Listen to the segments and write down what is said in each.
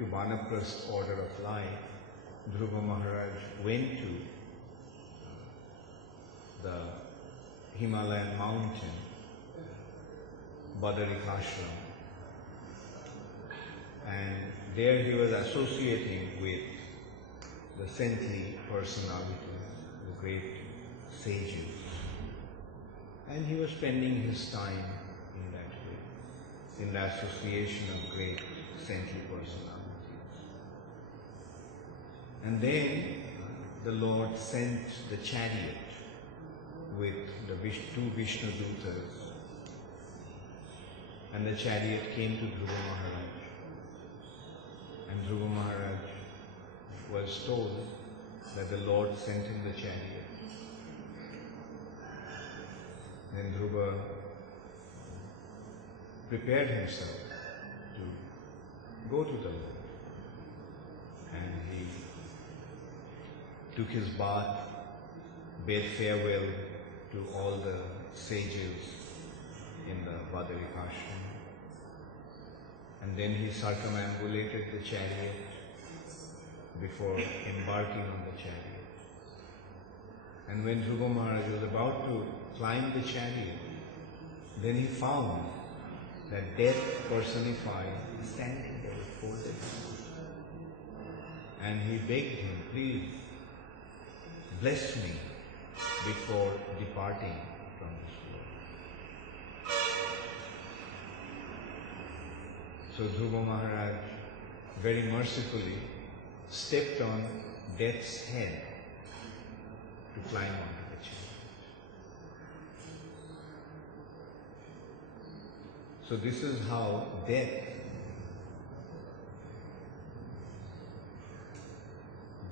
to Vanaprastha order of life, Dhruva Maharaj went to the Himalayan mountain, Badarikashram, and there he was associating with the saintly personalities, the great sages, and he was spending his time in that way, in the association of great saintly personalities. And then the Lord sent the chariot with the two Vishnu Dutas, and the chariot came to Dhruva Maharaj, and Dhruva Maharaj was told that the Lord sent him the chariot. Then Dhruva prepared himself to go to the Lord, and he took his bath, bade farewell to all the sages in the Badarikashram, and then he circumambulated the chariot before embarking on the chariot. And when Dhruva Maharaj was about to climb the chariot, then he found that death personified is standing there with folded hands. And he begged him, please bless me before departing from this world. So Dhruva Maharaj very mercifully stepped on death's head to climb onto the chariot. So this is how death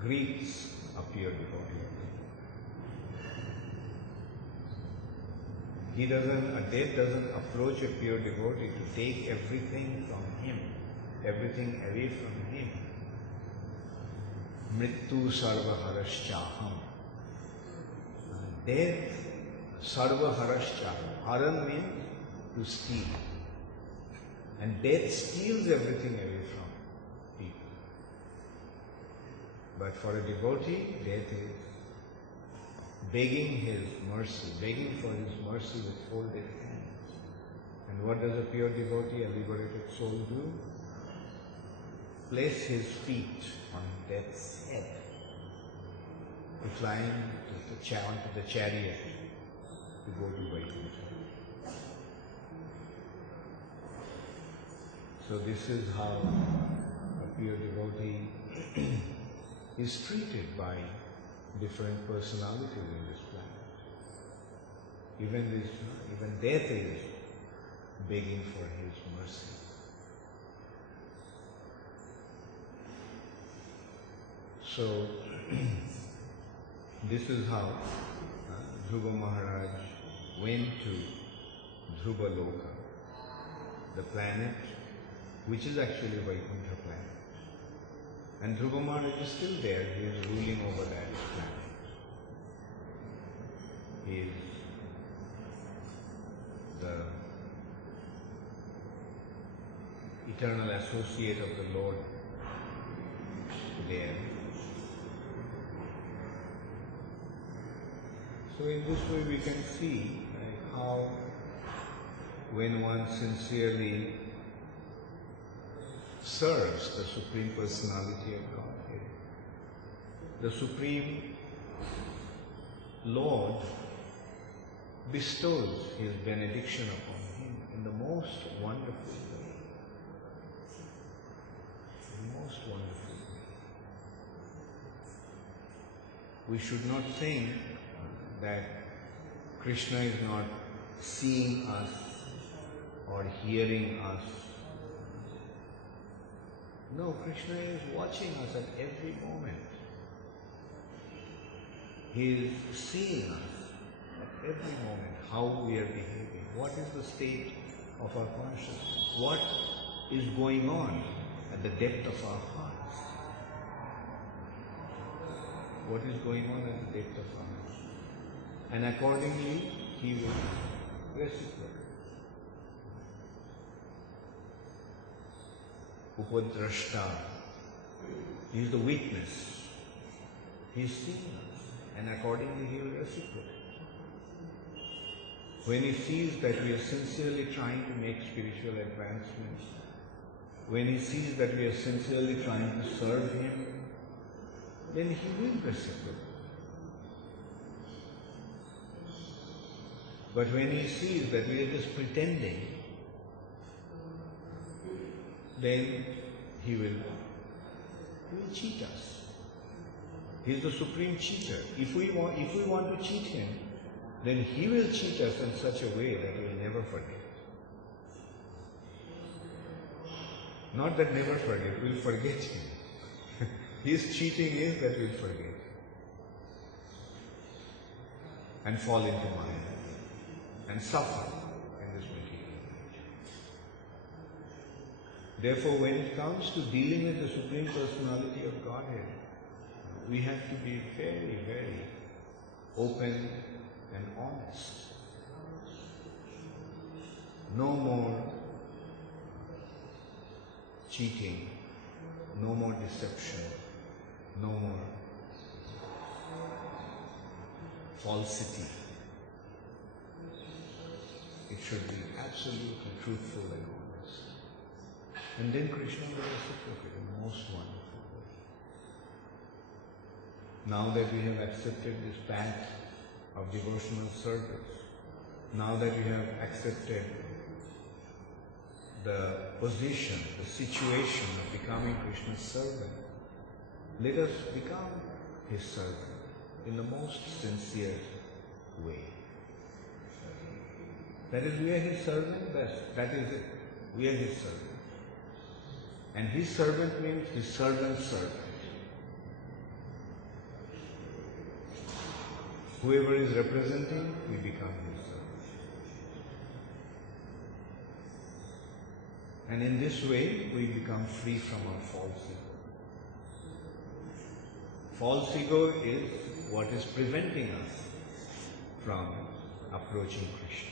greets a pure devotee. Death doesn't approach a pure devotee to take everything from him, everything away from him. Mrittu sarva haraschaham. Death sarva haraschaham. Haran means to steal. And death steals everything away from people. But for a devotee, death is begging his mercy, begging for his mercy with folded hands. And what does a pure devotee, a liberated soul do? Place his feet on death's head to climb onto the chariot to go to Vaikuntha. So this is how a pure devotee is treated by different personalities in this planet. Even death is begging for his mercy. So this is how Dhruva Maharaj went to Dhruva Loka, the planet which is actually Vaikuntha planet. And Dhruva Maharaj is still there, he is ruling over that planet. He is the eternal associate of the Lord there. So in this way we can see how when one sincerely serves the Supreme Personality of Godhead, the Supreme Lord bestows His benediction upon him in the most wonderful way. The most wonderful way. We should not think that Krishna is not seeing us or hearing us. No, Krishna is watching us at every moment. He is seeing us at every moment, how we are behaving, what is the state of our consciousness, what is going on at the depth of our hearts. What is going on at the depth of our hearts. And accordingly, He will reciprocate. Upadrashta He is the witness. He is seeing us, and accordingly He will reciprocate. When He sees that we are sincerely trying to make spiritual advancements, when He sees that we are sincerely trying to serve Him, then He will reciprocate. But when He sees that we are just pretending, then He will cheat us. He is the supreme cheater. If we want to cheat Him, then He will cheat us in such a way that we will never forget. Not that never forget, we will forget Him. His cheating is that we will forget and fall into Maya and suffer in this material nature. Therefore, when it comes to dealing with the Supreme Personality of Godhead, we have to be very, very open and honest. No more cheating, no more deception, no more falsity. It should be absolutely truthful and honest. And then Krishna will reciprocate in the most wonderful way. Now that we have accepted this path of devotional service, now that we have accepted the position, the situation of becoming Krishna's servant, let us become His servant in the most sincere way. That is, we are His servant, that is it. We are His servant. And His servant means His servant's servant. Whoever is representing, we become His servant. And in this way, we become free from our false ego. False ego is what is preventing us from approaching Krishna.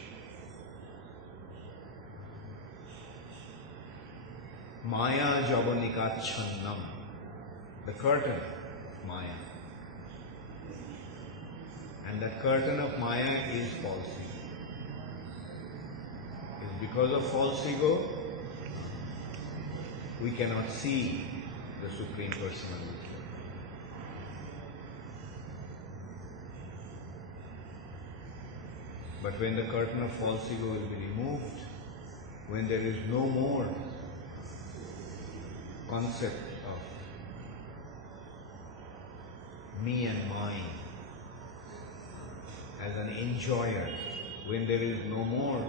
Maya javanikachannam, the curtain of Maya. And that curtain of Maya is false ego. It's because of false ego, we cannot see the Supreme Personality. But when the curtain of false ego will be removed, when there is no more concept of me and mine as an enjoyer, when there is no more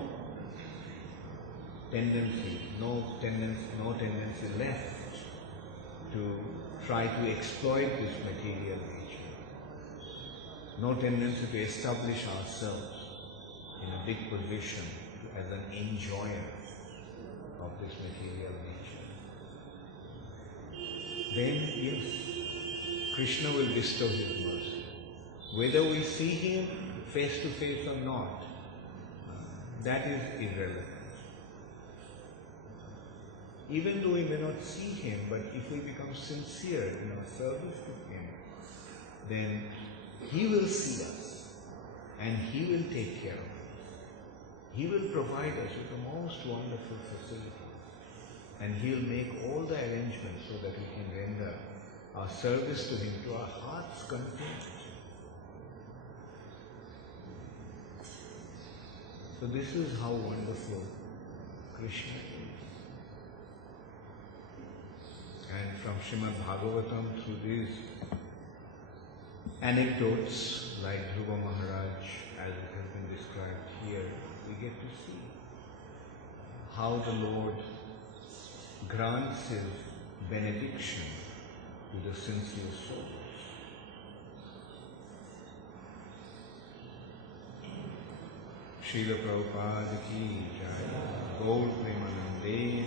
tendency, no tendency left to try to exploit this material nature, no tendency to establish ourselves in a big position as an enjoyer of this material nature, then yes, Krishna will bestow His mercy. Whether we see Him face to face or not, that is irrelevant. Even though we may not see Him, but if we become sincere in our service to Him, then He will see us and He will take care of us. He will provide us with the most wonderful facilities, and He will make all the arrangements so that we can render our service to Him to our heart's content. So this is how wonderful Krishna is. And from Srimad Bhagavatam, through these anecdotes like Dhruva Maharaj, as it has been described here, we get to see how the Lord grants His benediction to the sincere souls. Srila Prabhupada ki jai, Gaur Premanande,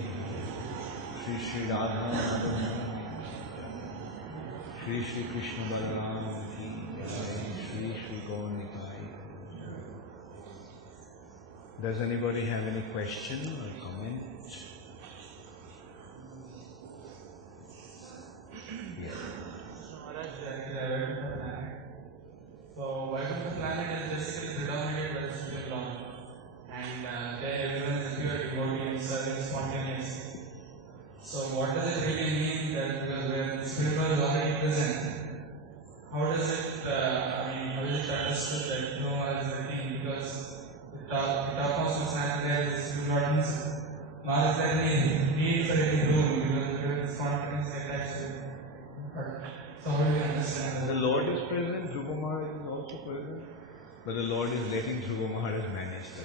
Shri Shri Radha Madhava, Shri Shri Krishna Balaram ki jai, Shri Shri Gaur Nitai. Does anybody have any question or comment? Yes. that because when spiritual is already present, how does it understood that Gurumara is letting, because the topmost personality there is Lord Maharaj is there in need for letting room because there is confidence attached to it. So how do you understand that? The Lord is present, Dhruva Maharaj is also present, but the Lord is letting Dhruva Maharaj manage the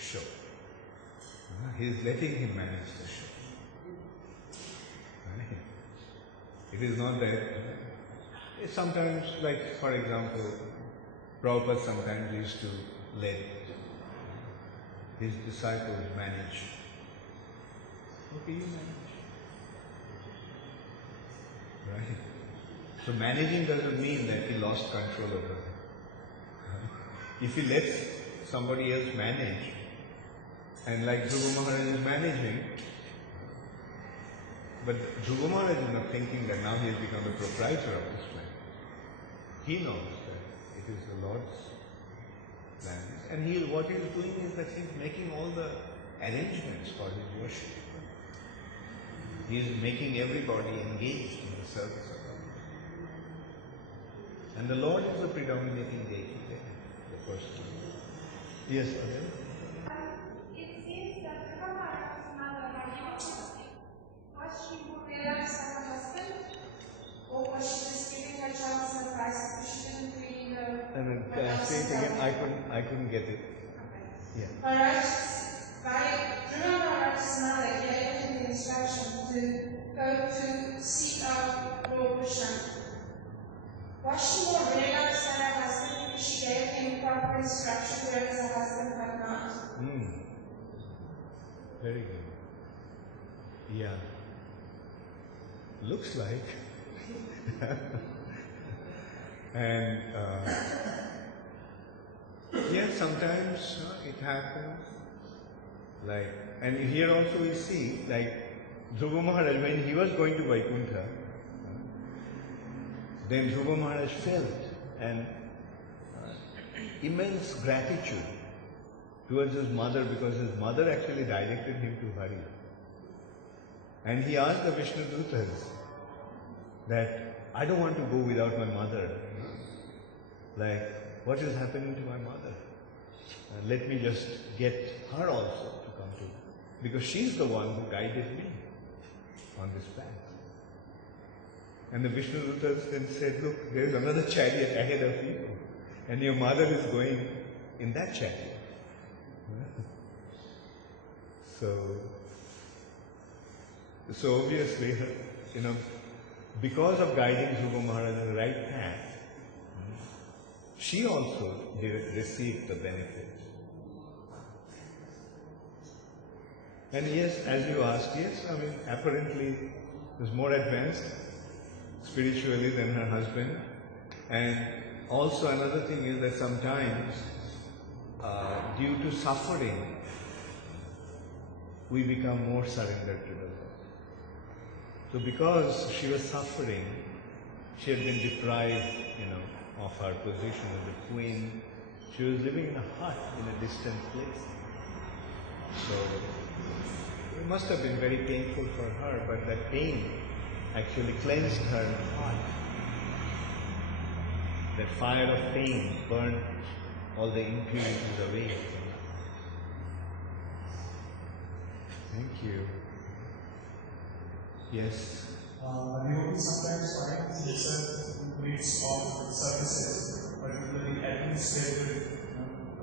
show. He is letting him manage the show. Right? It is not that. It's sometimes, like for example, Prabhupada sometimes used to let his disciples manage. Okay, you manage. Right? So managing doesn't mean that he lost control over it. If he lets somebody else manage, and like Dhruva Maharaj is managing, but Dhruva Maharaj is not thinking that now he has become the proprietor of this place. He knows that it is the Lord's plan. And what he is doing is that he is making all the arrangements for his worship. He is making everybody engaged in the service of God. And the Lord is the predominating deity there, the person. Yes, Adel? It seems that Brahma's mother, was she more relaxed than her husband? Or was she just giving her child some advice because she didn't really know? Say it again, I couldn't get it. Okay. Yeah. Brahma's mother gave him the instruction to go to seek out Lord Krishna. Was she more relaxed than her husband because she gave him proper instruction, whereas her husband had not? Very good. Yeah. Looks like. And yes, sometimes it happens. And here also we see, Dhruva Maharaj, when he was going to Vaikuntha, then Dhruva Maharaj felt an immense gratitude towards his mother, because his mother actually directed him to Hari. And he asked the Vishnu Dutas that, I don't want to go without my mother. What is happening to my mother? Let me just get her also to come to me, because she's the one who guided me on this path. And the Vishnu Dutas then said, look, there is another chariot ahead of you, and your mother is going in that chariot. So obviously, because of guiding Dhruva Maharaj in the right path, she also received the benefit. And yes, as you asked, yes, apparently is more advanced spiritually than her husband. And also another thing is that sometimes, due to suffering, we become more surrendered to the Lord. So because she was suffering, she had been deprived, of her position as a queen. She was living in a hut in a distant place. So it must have been very painful for her, but that pain actually cleansed her heart. That fire of pain burned all the impurities away. Thank you. Yes. You sometimes find himself in midst of services, particularly administrative,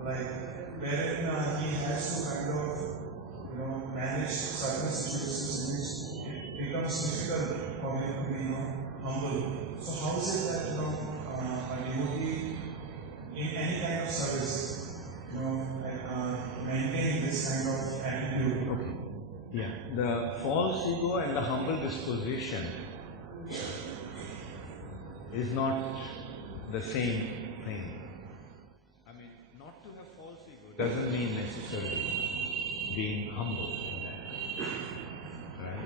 wherein he has to kind of, manage certain situations in which it becomes difficult for him to be, humble. So how is it that, a devotee in any kind of service, maintain this kind of attitude? Okay. Yeah. The false ego and the humble disposition is not the same thing. Not to have false ego doesn't mean necessarily being humble. Right?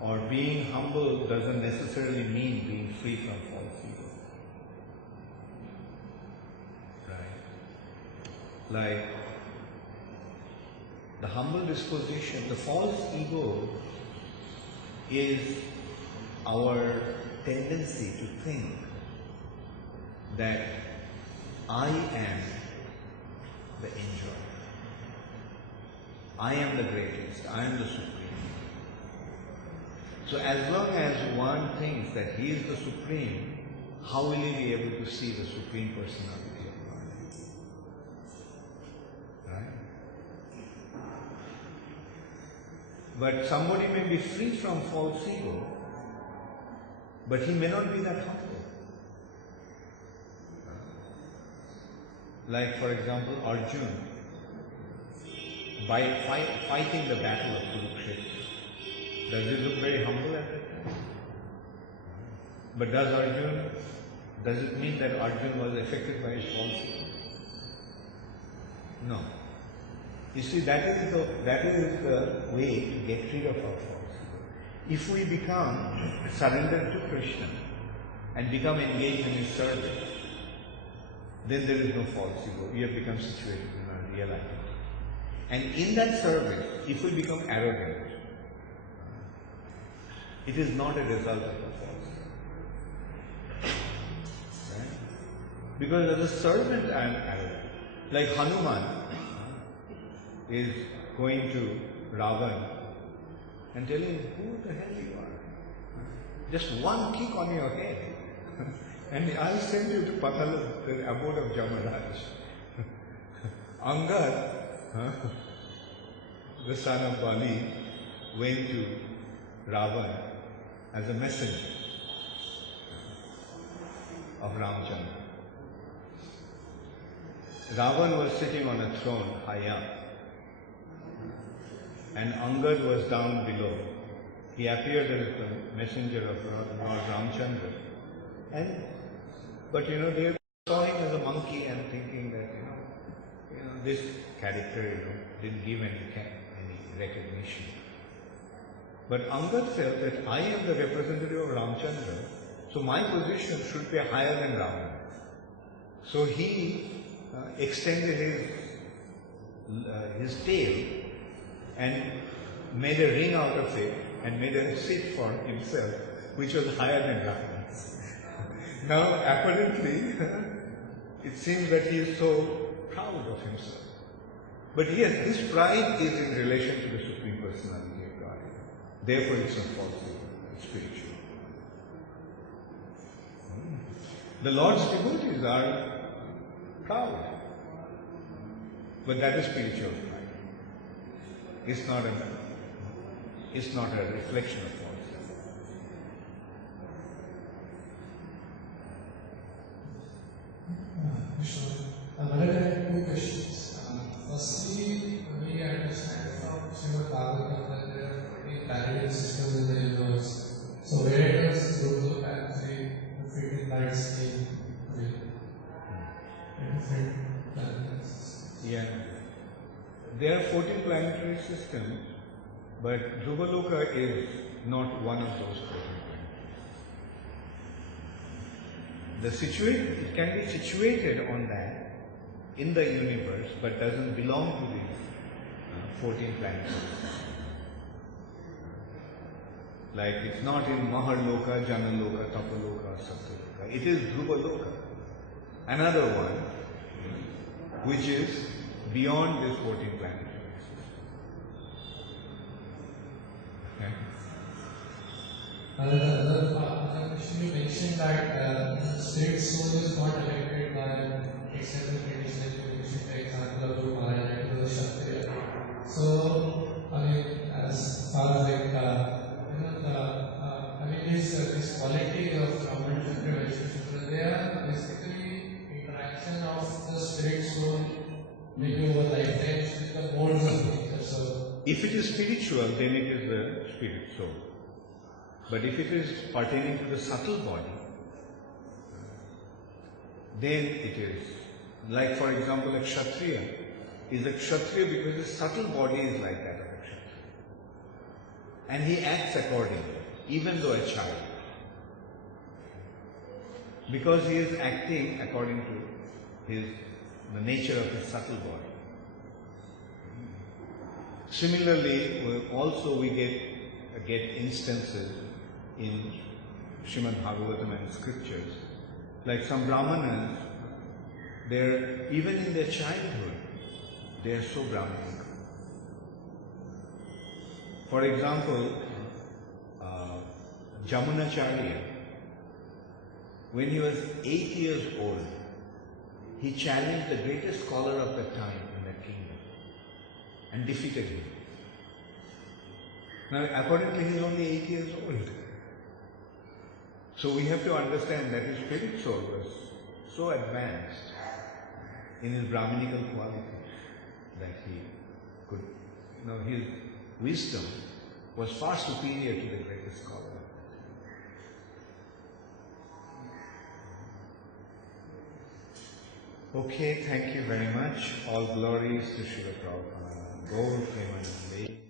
Or being humble doesn't necessarily mean being free from false ego. Right? The humble disposition, the false ego is our tendency to think that I am the enjoyer. I am the greatest. I am the supreme. So as long as one thinks that he is the supreme, how will he be able to see the supreme personality of God? Right? But somebody may be free from false ego, but he may not be that humble. Like for example, Arjuna, by fighting the battle of Kurukshetra, does he look very humble at that time? But does it mean that Arjuna was affected by his false ego? No. You see, that is the way to get rid of our false ego. If we become surrendered to Krishna and become engaged in his service, then there is no false ego. We have become situated in our real identity. And in that service, if we become arrogant, it is not a result of the false ego. Right? Because as a servant I am arrogant. Like Hanuman is going to Ravan and telling him, who the hell you are? Just one kick on your head and I'll send you to Patala, the abode of Jamaraj. Angad, the son of Bali, went to Ravan as a messenger of Ramchandra. Ravan was sitting on a throne high up and Angad was down below. He appeared as the messenger of Lord Ramchandra, but they saw him as a monkey and thinking that this character didn't give any recognition. But Angad felt that I am the representative of Ramchandra, so my position should be higher than Ravana. So he extended his tail and made a ring out of it and made a seat for himself, which was higher than Ravana's. Now, apparently, it seems that he is so proud of himself. But yes, this pride is in relation to the Supreme Personality of God. Therefore, it's not false ego, it's spiritual. The Lord's devotees are proud, but that is spiritual pride. It's not a reflection of false ego. Another two questions. Firstly, we understand from Srimad Bhagavatam that there are 14 parallel systems in the universe. So where does Dhruva and the 15 lights came with different planets? Yeah. There are 14 planetary systems, but Dhruvaloka is not one of those 14 planetary. It can be situated on that in the universe, but doesn't belong to these 14 planets. Like it's not in Maharloka, Janaloka, Tapaloka, Satyaloka. It is Dhruvaloka. Another one, which is beyond this 14 planetary system. Another question, you mentioned that spirit soul is not affected by external conditions. You mentioned the example of Guru Maharaj and the Kshatriya. So, as far as this quality of Brahman, Kshatriya, Vaishya, they are basically interaction of the spirit soul, maybe over lifetimes with the modes of nature. So, if it is spiritual, then it is the spirit soul. But if it is pertaining to the subtle body, then it is, like for example, a Kshatriya is a Kshatriya because his subtle body is like that of a Kshatriya. And he acts accordingly, even though a child. Because he is acting according to the nature of his subtle body. Similarly, also we get instances in Srimad Bhagavatam and scriptures. Like some Brahmanas, even in their childhood, they are so Brahmanic. For example, Jamunacharya, when he was 8 years old, he challenged the greatest scholar of the time in that kingdom and defeated him. Now, apparently he is only 8 years old. So we have to understand that his spirit soul was so advanced in his Brahminical qualities that he could, his wisdom was far superior to the greatest scholar. Okay, thank you very much. All glories to Srila Prabhupada. Gaur Premanande.